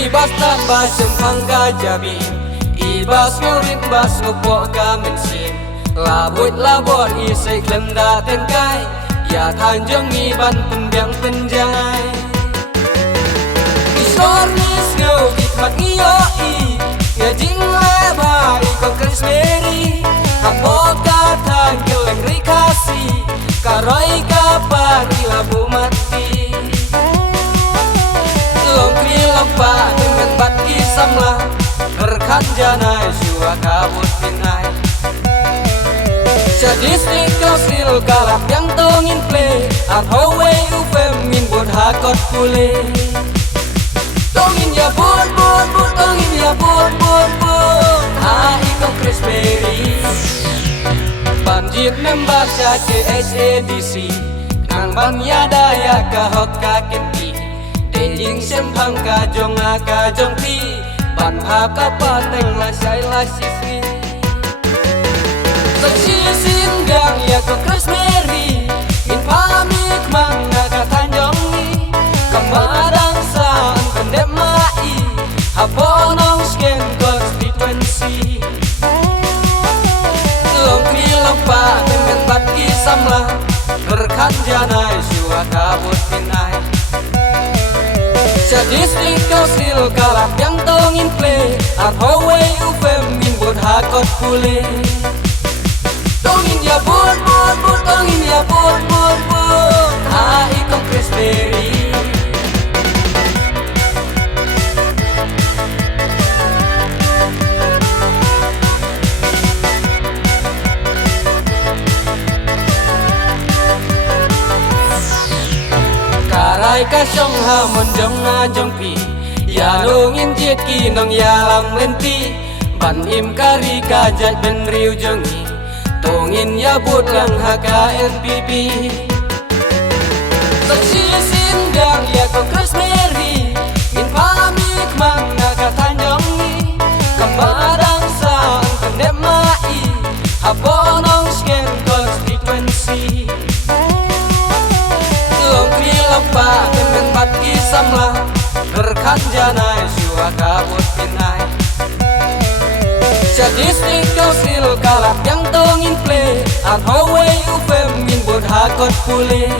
ibas tambah sempang gajabi ibas ngurin bas ngupok kamensin labut labor isai klem daten kai ya tanjung iban penbiang penjai isor nis ngau ikmat ngiyoi ngajing lebar ikon krismeri hapok kata geleng rikasi karoi kapari labu mati longkri lampa dengan bat kisamlah berkat janai syua kabut pinai Jadis sil kalap yang tongin play Arhowe ufem min bot hakot kule Tongin ya bot bot bot Tongin ya bot bot bot Ha ikong Christberry Banjir membaca CSADC Nang ban ya daya kahok kakenti Dejing sempang kajong akajong ti Ban haka pateng lasai lasisi Seksisin gang ya ke Christberry In pamik mangga katanjongi Kemadang saan pendem mai Habonong sken konstituensi Longkri lempa dengan bat kisamlah Berkat janai syua kabut pinai Jadis sil kalap yang tongin play Arhowe ufem min bot hakot kule Tongin ya bot bot bot Tongin ya bot bot bot Ha ikong Christberry Karai kasyong ha monjong ngajong pi Ya lungin jet kinong ya lam lenti Ban im kari kajat ben riu jongi Tongin ya bot lang HKNPP Seksisin gang ya kong Christberry In pamik mangga katanjongi Kemadang saan pendem mai Habonong sken konstituensi Longkri lempa dengan bat kisamlah Berkat janai syua kabut pinai Jadis sil kalap yang tongin play Arhowe ufem min bot hakot kule